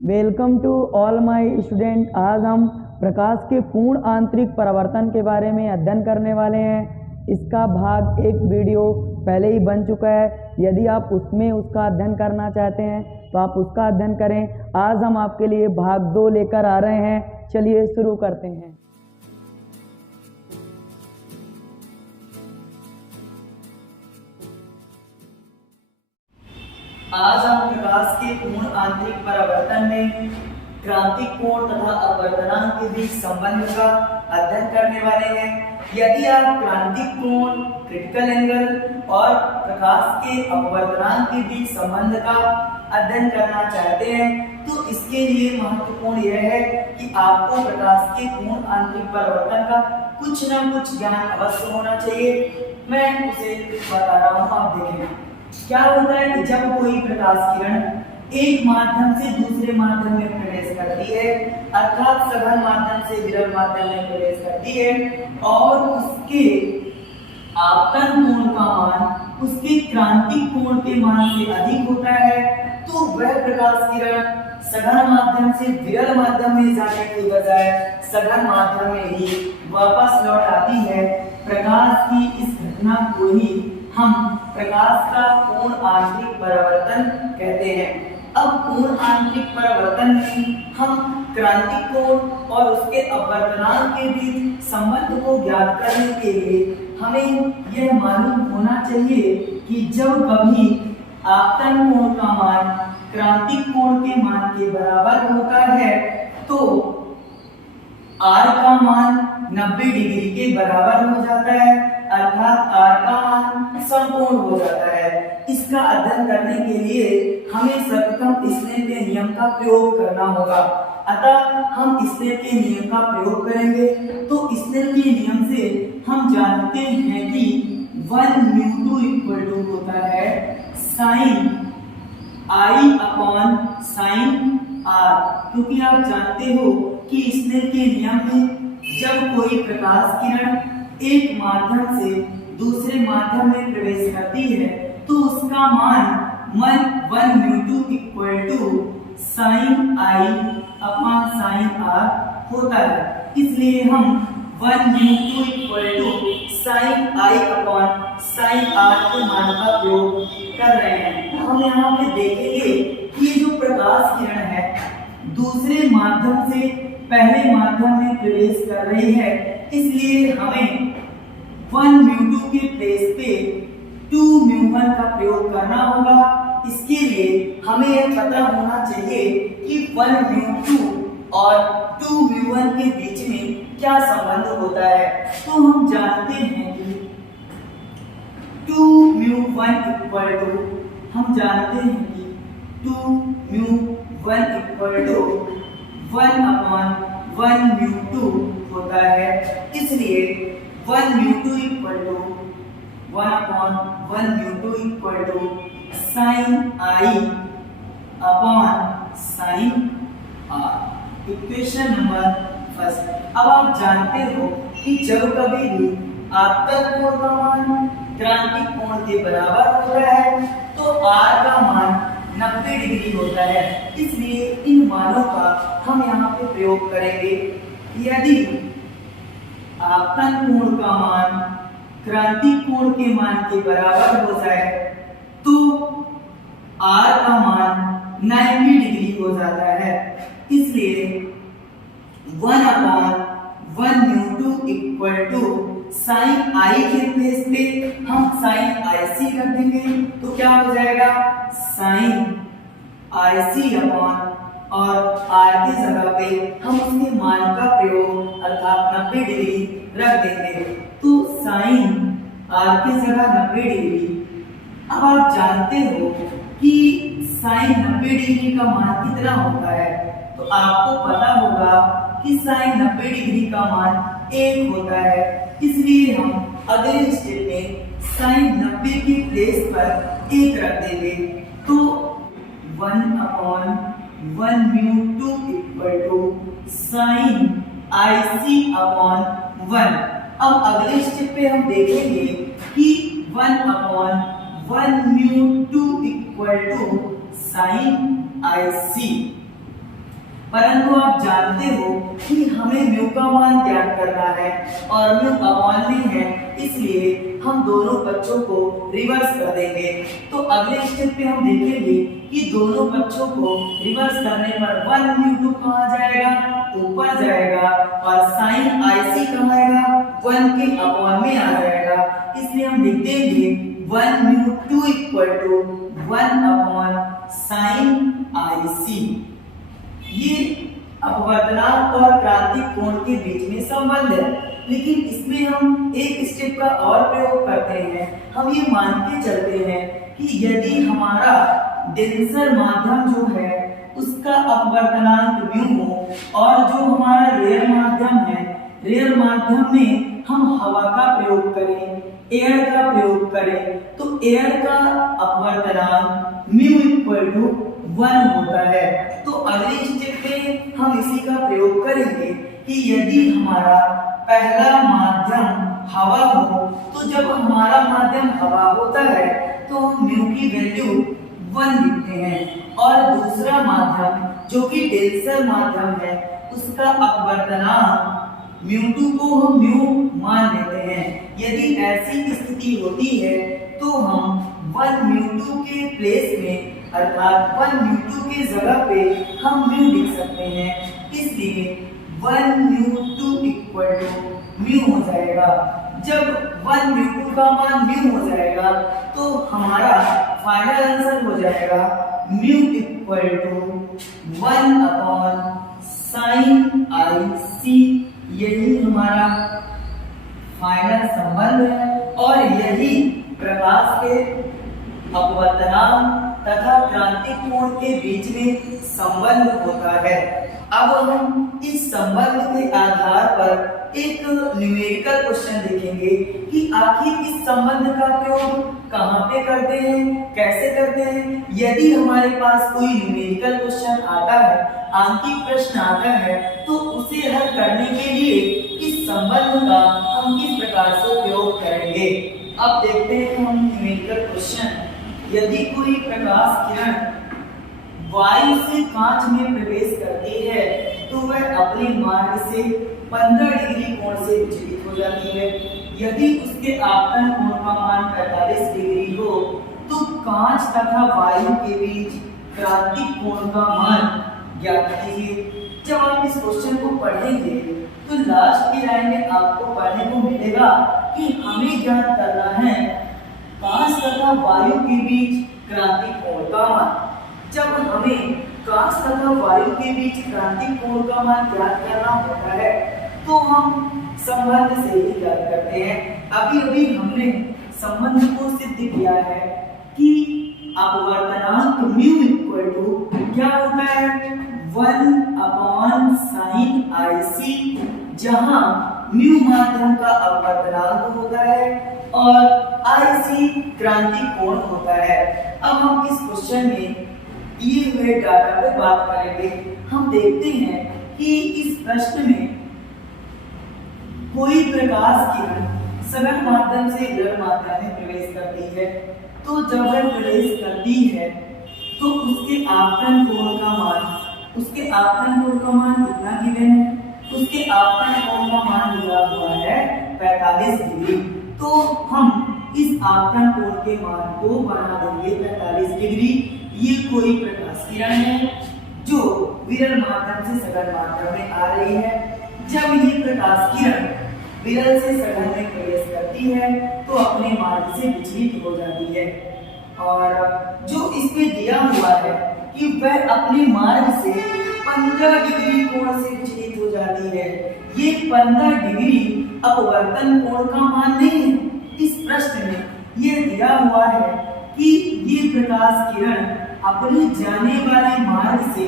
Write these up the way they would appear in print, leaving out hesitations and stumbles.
Welcome to all my student. आज हम प्रकाश के पूर्ण आंतरिक परावर्तन के बारे में अध्ययन करने वाले हैं। इसका भाग एक वीडियो पहले ही बन चुका है। यदि आप उसका अध्ययन करना चाहते हैं तो आप उसका अध्ययन करें। आज हम आपके लिए भाग 2 लेकर आ रहे हैं। चलिए शुरू करते हैं। आज हम प्रकाश के पूर्ण आंतरिक परावर्तन में क्रांतिक कोण तथा अपवर्तनांक के बीच संबंध का अध्ययन करने वाले हैं। यदि आप क्रांतिक कोण, क्रिटिकल एंगल और प्रकाश के अपवर्तनांक के बीच संबंध का अध्ययन करना चाहते हैं तो इसके लिए महत्वपूर्ण यह है कि आपको प्रकाश के पूर्ण आंतरिक परावर्तन का कुछ न कुछ ज्ञान अवश्य होना चाहिए। मैं उसे बता रहा हूँ, आप देखें। क्या होता है कि जब कोई प्रकाश किरण एक माध्यम से दूसरे माध्यम में प्रवेश करती है, अर्थात सघन माध्यम से विरल माध्यम में प्रवेश करती है और उसके आपतन कोण का मान उसके क्रांतिक कोण के मान से अधिक होता है, तो वह प्रकाश किरण सघन माध्यम से विरल माध्यम में जाने के बजाय सघन माध्यम में ही वापस लौट आती है। प्रकाश की इस घटना को ही हम प्रकाश का पूर्ण आंतरिक परावर्तन कहते हैं। अब पूर्ण आंतरिक परावर्तन में हम क्रांतिक कोण और उसके अपवर्तनांक के बीच संबंध को ज्ञात करने के लिए हमें यह मालूम होना चाहिए कि जब कभी आपतन कोण का मान क्रांतिक कोण के मान के बराबर होता है तो R का मान 90 डिग्री के बराबर हो जाता है, अर्थात R का मान समकोण हो जाता है। इसका अध्ययन करने के लिए हमें सर्वप्रथम स्नेल के नियम का प्रयोग करना होगा। अतः हम स्नेल के नियम का प्रयोग करेंगे। तो स्नेल के नियम से हम जानते हैं कि 1μ2 इक्वल होता है sin I upon sin R, क्योंकि आप जानते हो कि स्नेल के नियम में जब कोई प्रकाश किरण एक माध्यम से दूसरे माध्यम में प्रवेश करती है तो उसका मान 1μ2 equal to sin I upon sin R होता है। इसलिए हम 1μ2 equal to sin I upon sin R के मान का प्रयोग कर रहे हैं। हम यहाँ पे देखेंगे कि ये जो प्रकाश किरण है दूसरे माध्यम से पहले माध्यम में प्रवेश कर रही है, इसलिए हमें 1μ2 के प्लेस पे 2μ1 का प्रयोग करना होगा। इसके लिए हमें यह पता होना चाहिए कि 1μ2 और 2μ1 के बीच में क्या संबंध होता है। तो हम जानते हैं कि 2μ1 इक्वल टू 2μ1 इक्वल टू 1/1μ2 होता है। इसलिए 1μ2 equal to 1/1μ2 equal to sin I upon sin R। Equation number first. अब आप जानते हो कि जब कभी भी आपतन कोण का मान क्रांतिक कोण के बराबर होता है तो R का मान 90 डिग्री होता है। इसलिए इन मानों का हम यहाँ पे प्रयोग करेंगे। यदि आपतन कोण का मान क्रांतिक कोण के मान के बराबर हो जाए तो R का मान 90 डिग्री हो जाता है। इसलिए 1/1μ2 इक्वल टू sin I के प्लेस पे हम sin IC रख देंगे तो क्या हो जाएगा sin IC अपॉन और R की जगह पे हम उसके मान का प्रयोग अर्थात 90 डिग्री रख देंगे तो sin R की जगह 90 डिग्री। अब आप जानते हो कि sin 90 डिग्री का मान कितना होता है, तो आपको पता होगा कि sin 90 डिग्री का मान 1 होता है। इसलिए हम अगले स्टेप में sin 90 के प्लेस पर 1 रख देंगे तो 1/1μ2 equal to sin IC upon 1। अब अगले स्टेप पे हम देखेंगे कि 1/1μ2 इक्वल टू sin IC। परंतु आप जानते हो कि हमें म्यू का मान ज्ञात करना है और म्यू अपॉन में है, इसलिए हम दोनों पक्षों को रिवर्स कर देंगे। तो अगले स्टेप पे हम देखेंगे कि दोनों पक्षों को रिवर्स करने पर 1 म्यू 2 कहाँ जाएगा, ऊपर जाएगा, और साइन आईसी कहाँ आएगा, 1 के अपॉन में आ जाएगा। इसलिए हम लिख देंगे 1 mu 2 equal to 1 upon sine IC. ये अपवर्तनांक और क्रांतिक कोण के बीच में संबंध है, लेकिन इसमें हम एक स्टेप का और प्रयोग करते हैं। हम ये मान के चलते हैं कि यदि हमारा डेंसर माध्यम जो है उसका अपवर्तनांक म्यू हो और जो हमारा रेयर माध्यम है, रेयर माध्यम में हम हवा का प्रयोग करें, एयर का प्रयोग करें, तो एयर का अपवर्तनांक म्यू इक्वल टू 1 होता है। तो अगले स्टेप में हम इसी का प्रयोग करेंगे कि यदि हमारा पहला माध्यम हवा हो, तो जब हमारा माध्यम हवा होता है तो हम म्यू की वैल्यू 1 लिखते हैं, और दूसरा माध्यम जो कि डेंसर माध्यम है उसका अपवर्तनांक म्यू 2 को हम म्यू मान लेते हैं। यदि ऐसी स्थिति होती है तो हम 1 म्यू 2 के प्लेस में अर्थात 1 म्यू 2 के जगह पे हम म्यू लिख सकते हैं। इसलिए 1 म्यू 2 इक्वल टू म्यू हो जाएगा। जब 1 म्यू 2 का मान म्यू हो जाएगा तो हमारा फाइनल आंसर हो जाएगा mu equal to 1 upon sine I C. यही हमारा फाइनल संबंध है और यही प्रकाश के अपवर्तनांक तथा क्रांतिक कोण के बीच में संबंध होता है। अब हम इस संबंध के आधार पर एक न्यूमेरिकल क्वेश्चन देखेंगे कि आखिर इस संबंध का प्रयोग कहाँ पे करते हैं, कैसे करते हैं। यदि हमारे पास कोई न्यूमेरिकल क्वेश्चन आता है, आंकिक प्रश्न आता है, तो उसे हल करने के लिए इस संबंध का हम किस प्रकार से प्रयोग करेंगे। अब देखते हैं हम न्यूमेरिकल क्वेश्चन। यदि कोई प्रकाश किरण वायु से कांच में प्रवेश करती है तो वह अपने मार्ग से 15 डिग्री कोण से विचलित हो जाती है। यदि उसके आपतन कोण का मान 45 डिग्री हो तो कांच तथा वायु के बीच क्रांतिक कोण का मान ज्ञात कीजिए। जब आप इस क्वेश्चन को पढ़ेंगे तो लास्ट की लाइन में आपको पढ़ने को मिलेगा कि हमें ज्ञात करना है कांच तथा वायु के बीच क्रांतिक कोण का मान। जब हमें कांच तथा वायु के बीच क्रांतिक कोण का मान ज्ञात करना होता है तो हम संबंध से ही ज्ञात करते हैं। अभी हमने संबंध को सिद्ध किया है कि अपवर्तनांक म्यू इक्वल टू क्या होता है, 1 अपॉन साइन आईसी, जहां म्यू माध्यम का अपवर्तनांक होता है और आईसी क्रांतिक कोण होता है। अब हम इस क्वेश्चन में दिए हुए डाटा पे बात करेंगे। हम देखते हैं कि इस प्रश्न में कोई प्रकाश किरण सघन माध्यम से विरल माध्यम में प्रवेश करती है, तो जब वह प्रवेश करती है तो उसके आपतन कोण का मान कितना गिवन है, उसके आपतन कोण का मान दिया हुआ है 45 डिग्री। तो हम इस आपतन कोण के मान को बना देंगे 45 डिग्री। ये कोई प्रकाश किरण है जो विरल माध्यम से सघन माध्यम में आ रही है। जब ये प्रकाश किरण विरल से सघन में प्रवेश करती है तो अपने मार्ग से विचलित हो जाती है, और जो इसमें दिया हुआ है कि वह अपने मार्ग से 15 डिग्री कोण से विचलित हो जाती है। ये 15 डिग्री अपवर्तन कोण का मान नहीं है। इस प्रश्न में यह दिया हुआ है कि ये प्रकाश किरण अपने जाने वाले मार्ग से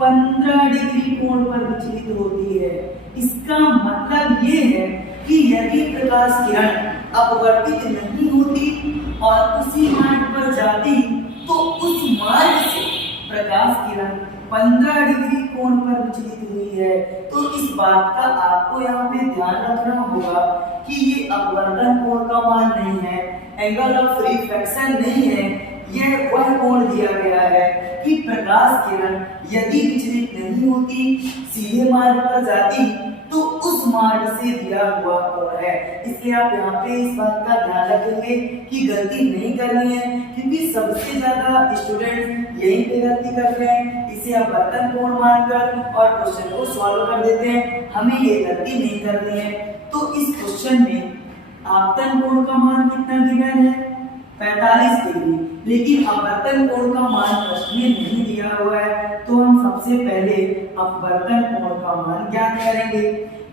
15 डिग्री कोण पर विचलित होती है। इसका मतलब ये है कि यदि प्रकाश किरण अपवर्तित नहीं होती और उसी मार्ग पर जाती तो उस मार्ग से प्रकाश किरण 15 डिग्री कोण पर विचलित हुई है। तो इस बात का आपको यहाँ पे ध्यान रखना होगा कि ये अपवर्तन कोण का मान नहीं है, एंगल ऑफ रिफ्रैक्शन नहीं है, यह वह कोण दिया गया है कि प्रकाश किरण यदि विचलित नहीं होती, सीधे मार्ग पर जाती, तो उस मार्ग से दिया हुआ कोण है। इसलिए आप यहाँ पे इस बात का ध्यान रखेंगे कि गलती नहीं करनी है, क्योंकि सबसे ज्यादा स्टूडेंट यहीं पे गलती कर रहे हैं। इसे आप वर्तन कोण मानकर और क्वेश्चन को सॉल्व कर देते हैं। हमें ये गलती नहीं करनी है। तो इस क्वेश्चन में आपतन कोण का मान कितना गिवन है? 45 डिग्री। लेकिन अपवर्तन कोण का मान प्रश्न में नहीं दिया हुआ है, तो हम सबसे पहले अपवर्तन कोण का मान ज्ञात करेंगे।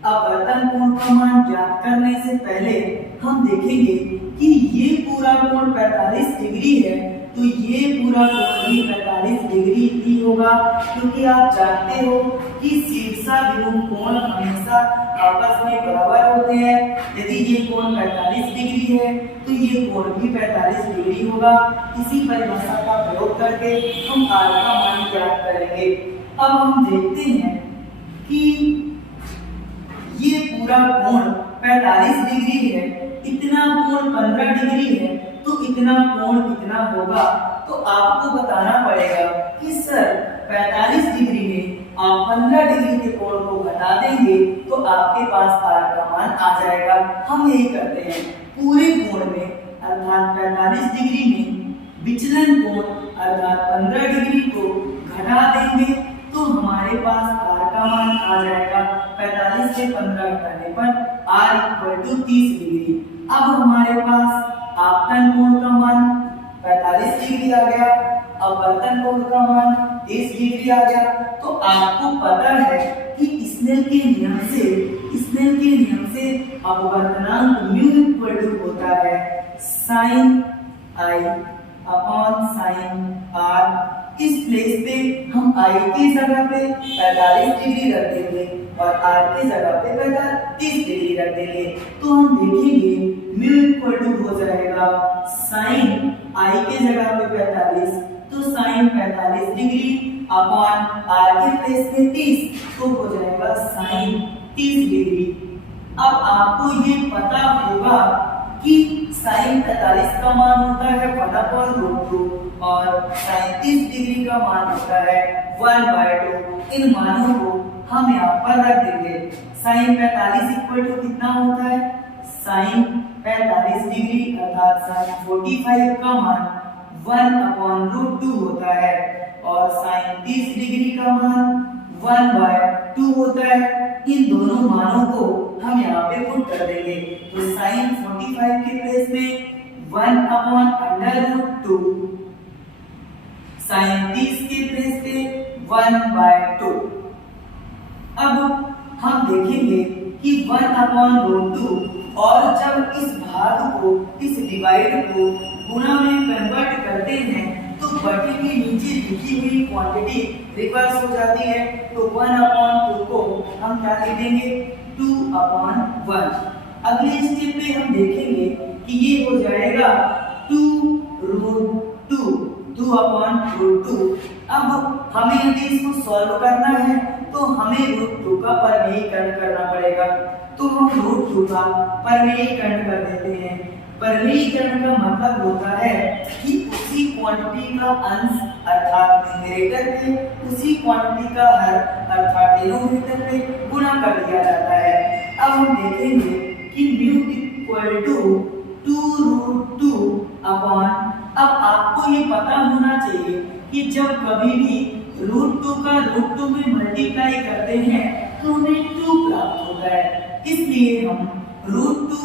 अपवर्तन कोण का मान ज्ञात करने से पहले हम देखेंगे कि ये पूरा कोण 45 डिग्री है, तो ये पूरा कोण भी 45 डिग्री ही होगा, क्योंकि आप जानते हो कि शीर्षाभिमुख कोण हमेशा आपस में बराबर होते हैं। यदि ये कोण 45 डिग्री है, तो ये कोण भी 45 डिग्री होगा। इसी परिभाषा का प्रयोग करके हम r का मान ज्ञात करेंगे। अब हम देखते हैं कि ये पूरा कोण 45 डिग्री है, इतना कोण 15 डिग्री है, तो इतना कोण कितना होगा? तो आपको बताना पड़ेगा कि सर 45 डिग्री में आप 15 डिग्री के कोण को घटा देंगे तो आपके पास r का मान आ जाएगा। हम यही करते हैं, पूरे कोण में अर्थात 45 डिग्री में विचलन कोण अर्थात 15 डिग्री को घटा देंगे तो हमारे पास r का मान आ जाएगा। 45 से 15 घटाने पर r = 30 डिग्री। अब हमारे पास आपतन कोण का मान 45 डिग्री आ गया, अपवर्तन कोण का मान 30 डिग्री आ गया। तो आपको पता है कि स्नेल के नियम से अपवर्तनांक μ होता है sin i upon sin r। इस प्लेस पे हम i की जगह पे 45 डिग्री रख देंगे और r की जगह पे 30 डिग्री रख देंगे। तो हम देखेंगे μ हो जाएगा sin i की जगह पे 45, तो sin 45 डिग्री अपॉन r के प्लेस पे 30, तो हो जाएगा sin 30 डिग्री। अब आपको ये पता होगा कि sin 45 का मान होता है 1/√2 और sin 30 डिग्री का मान होता है 1/2। इन मानों को हम यहाँ पर रख देंगे। sin 45 = कितना होता है? sin 45 डिग्री अर्थात sin 45 का मान 1/√2 होता है और sin 30 डिग्री का मान 1/2 होता है। इन दोनों मानों को हम यहाँ पे पुट कर देंगे, तो sin 45 के प्लेस में 1/√2, sin 30 के प्लेस पे 1/2। अब हम देखेंगे कि 1/√2 और जब इस भाग को, इस डिवाइड को गुणा में कन्वर्ट करते हैं तो बटे के नीचे लिखी हुई क्वांटिटी रिवर्स हो जाती है। तो 1/2 को हम क्या लिख देंगे? 2/1। अगले स्टेप पे हम देखेंगे कि ये हो जाएगा 2√2, 2/√2। अब हमें यदि इसको सॉल्व करना है तो हमें √2 का परिमेयीकरण करना पड़ेगा। तो हम √2 का परिमेयीकरण कर देते हैं। परिमेयीकरण का मतलब होता है कि उसी क्वांटिटी का अंश अर्थात न्यूमरेटर पे उसी क्वांटिटी का हर अर्थात डिनोमिनेटर पे गुणा कर दिया जाता है। अब हम देखेंगे कि μ = 2√2 अपॉन, अब आपको ये पता होना चाहिए कि जब कभी भी √2 का √2 में मल्टीप्लाई करते हैं तो हमें 2 प्राप्त होता है। इसलिए हम √2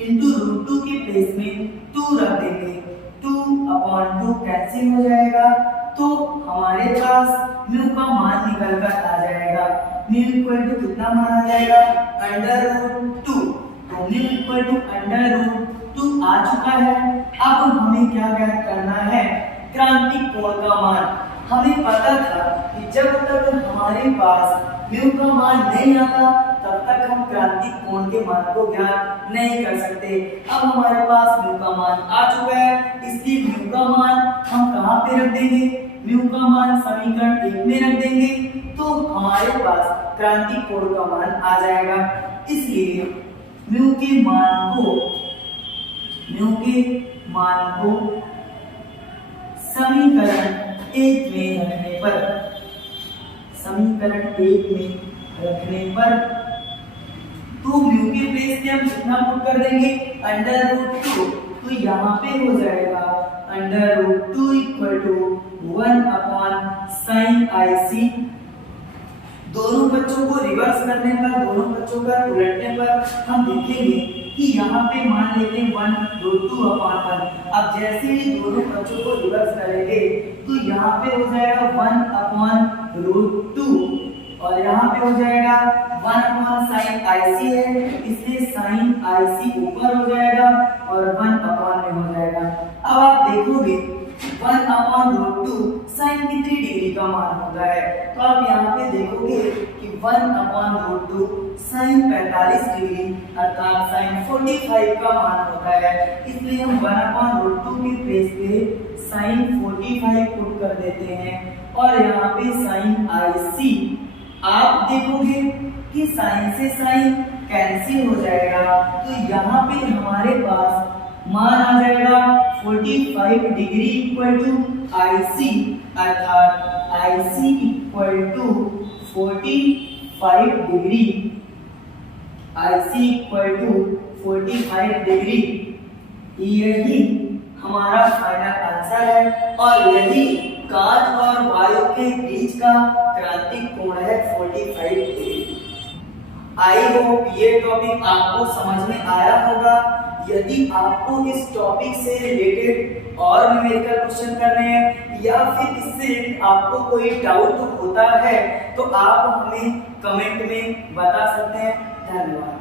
× √2 के प्लेस में 2 रख देंगे। 2/2 कैंसिल हो जाएगा, तो हमारे पास म्यू का मान निकल कर आ जाएगा। म्यू = कितना मान आ जाएगा? √2। तो म्यू = √2 आ चुका है। अब हमें क्या ज्ञात करना है? क्रांतिक कोण का मान। हमें पता था कि जब तक हमारे पास म्यू का मान नहीं आता तब तक हम क्रांतिक कोण के मान को ज्ञात नहीं कर सकते। अब हमारे पास म्यू का मान आ चुका है, इसलिए म्यू का मान हम कहाँ पे रख देंगे? म्यू का मान समीकरण 1 में रख देंगे, तो हमारे पास क्रांतिक कोण का मान आ जाएगा। इसलिए म्यू के मान को समीकरण 1 में रखने पर, समीकरण 1 में रखने पर तो म्यू के प्लेस पे हम कितना पुट कर देंगे, √2, तो यहाँ पे हो जाएगा √2 equal to 1 upon sine IC। दोनों बच्चों को रिवर्स करने पर, दोनों बच्चों का उलटने पर हम देखेंगे कि यहाँ पे मान लेते हैं 1√2 अपॉन 1। अब जैसे ही दोनों बच्चों को रिवर्स करेंगे तो यहाँ पे हो जाएगा 1 अपॉन √2 और यहाँ पे हो जाएगा 1 अपॉन साइन IC है, इसलिए साइन IC ऊपर हो जाएगा और 1 अपॉन में हो जाएगा। अब आप देखोगे 1 अपॉन √2 साइन कितनी डिग्री का मान होता है, तो आप यहाँ पे देखोगे कि 1 अपॉन √2 साइन 45 डिग्री अर्थात साइन 45 का मान होता है, इसलिए हम 1 अपॉन √2 के प्लेस पे साइन 45 पुट कर देते हैं और यहाँ पे साइन IC आप देखोगे कि साइन से साइन कैंसिल हो जाएगा, तो यहाँ पे हमारे पास मान आ जाएगा 45 डिग्री इक्वल टू IC अर्थात IC equal to 45 degree, IC equal to 45 degree. यही हमारा फाइनल आंसर है और यही कांच और वायु के बीच का क्रांतिक कोण है 45 डिग्री। आई होप ये टॉपिक आपको समझ में आया होगा। यदि आपको इस टॉपिक से रिलेटेड और न्यूमेरिकल क्वेश्चन करने हैं या फिर इससे आपको कोई डाउट होता है तो आप हमें कमेंट में बता सकते हैं। धन्यवाद।